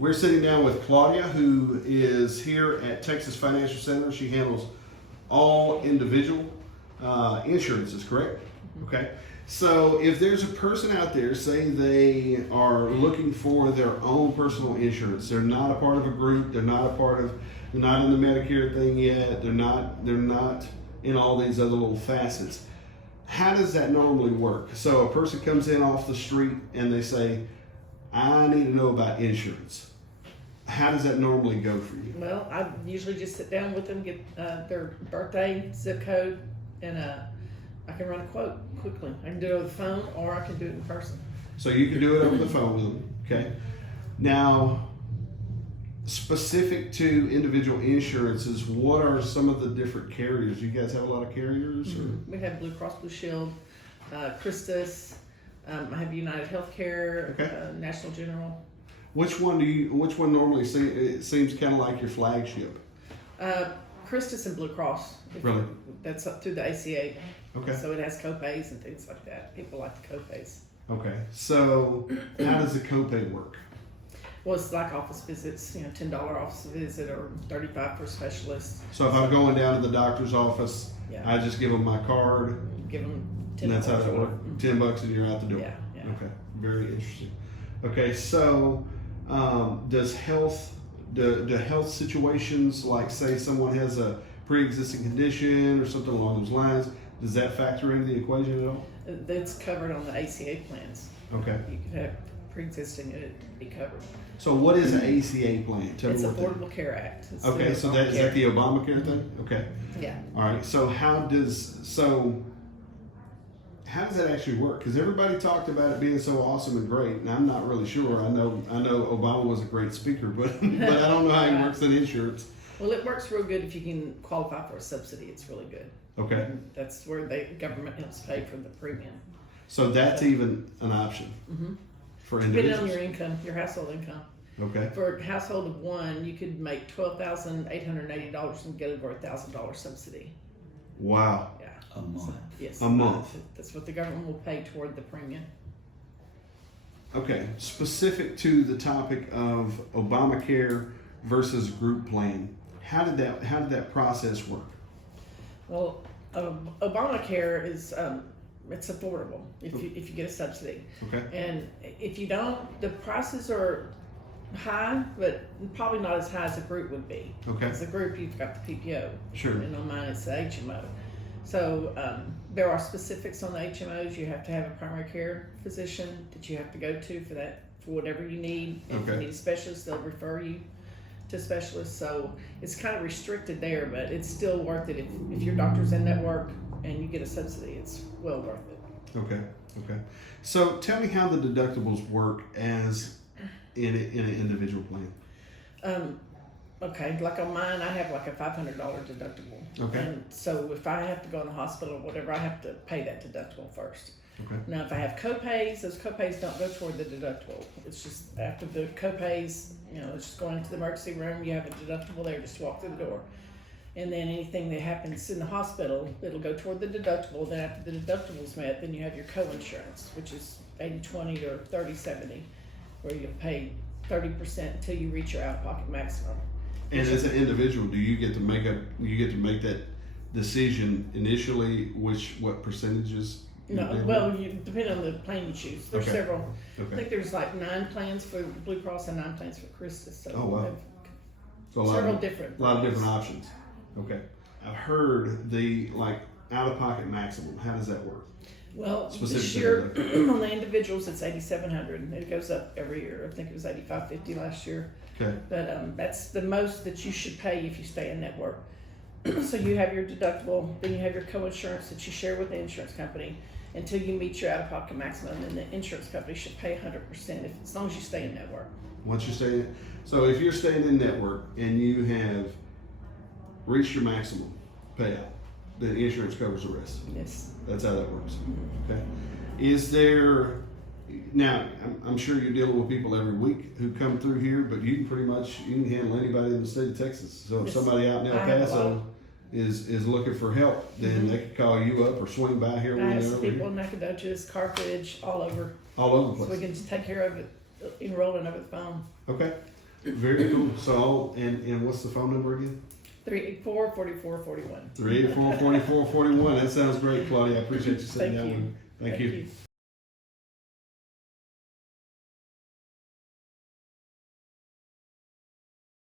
We're sitting down with Claudia, who is here at Texas Financial Center. She handles all individual insurances, correct? Okay. So if there's a person out there, say they are looking for their own personal insurance, they're not a part of a group, they're not in the Medicare thing yet, they're not in all these other little facets. How does that normally work? So a person comes in off the street and they say, I need to know about insurance. How does that normally go for you? Well, I usually just sit down with them, get their birthday, zip code, and I can run a quote quickly. I can do it over the phone or I can do it in person. So you can do it over the phone with them, okay? Now, specific to individual insurances, what are some of the different carriers? You guys have a lot of carriers? Or? We have Blue Cross Blue Sheild, Christus, I have United Healthcare, Okay. National General. Which one normally it seems kind of like your flagship? Christus and Blue Cross. Really? That's up through the ACA. Okay. So it has copays and things like that. People like the copays. Okay. So how does the copay work? Well, it's like office visits, $10 office visit or $35 for a specialist. So if I'm going down to the doctor's office, Yeah. I just give them my card, Give them $10. and that's how that works. $10 and you're out the door. Yeah. Okay. Very interesting. Okay. So does do health situations, like say someone has a pre-existing condition or something along those lines, does that factor into the equation at all? It's covered on the ACA plans. Okay. You could have pre-existing and it'd be covered. So what is an ACA plan? Tell It's me what that is. Affordable Care Act. It's Okay, the so is that the Obamacare thing? Okay. Yeah. All right. So how does that actually work? Because everybody talked about it being so awesome and great, and I'm not really sure. I know Obama was a great speaker, but I don't know how he works in insurance. Well, it works real good if you can qualify for a subsidy. It's really good. Okay. That's where the government helps pay for the premium. So that's even an option for Depending individuals. on your income, your household income. Okay. For a household of one, you could make $12,880 and get over $1,000 subsidy. Wow. Yeah. A month. Yes. A month. That's what the government will pay toward the premium. Okay. Specific to the topic of Obamacare versus group plan, how did that process work? Well, Obamacare is it's affordable if you get a subsidy. Okay. And if you don't, the prices are high, but probably not as high as a group would be. Okay. As a group, you've got the PPO. Sure. And on mine, it's the HMO. So there are specifics on the HMOs. You have to have a primary care physician that you have to go to for whatever you need. If you Okay. need a specialist, they'll refer you to specialists. So it's kind of restricted there, but it's still worth it. If your doctor's in network and you get a subsidy, it's well worth it. Okay. So tell me how the deductibles work as in an individual plan. Okay, like on mine, I have like a $500 deductible. Okay. And so if I have to go in the hospital or whatever, I have to pay that deductible first. Okay. Now, if I have copays, those copays don't go toward the deductible. It's just after the copays, it's just going into the emergency room. You have a deductible there, just walk through the door. And then anything that happens in the hospital, it'll go toward the deductible. Then after the deductible's met, then you have your co-insurance, which is 80/20 or 30/70, where you'll pay 30% until you reach your out-of-pocket maximum. And as an individual, do you get to make that decision initially? What percentages? No, well, depending on the plan you choose. There's Okay. several. I Okay. think there's like 9 plans for Blue Cross and 9 plans for Christus. So Oh, wow. we have So a several lot different. of different options. Okay. I've heard the out-of-pocket maximum. How does that work? Well, Specific this to year on the individuals, it's $8,700. It goes up every year. I think it was $8,550 last year. Okay. But that's the most that you should pay if you stay in network. So you have your deductible, then you have your co-insurance that you share with the insurance company until you meet your out-of-pocket maximum, and the insurance company should pay 100% as long as you stay in network. Once you stay in, so if you're staying in network and you have reached your maximum payout, then insurance covers the rest. Yes. That's how that works. Okay. Is there now? I'm sure you're dealing with people every week who come through here, but you can handle anybody in the state of Texas. So if Yes. somebody out in El I have a Paso lot. is looking for help, then they can call you up or swing by here I when have they're some over people here. in Nacogdoches, Carthage, all over. All over the So we place. can just take care of it, enrolling over the phone. Okay. Very cool. So, and what's the phone number again? 384-4441. 384-4441. That sounds great, Claudia. I appreciate you sitting Thank down you. with me. Thank you.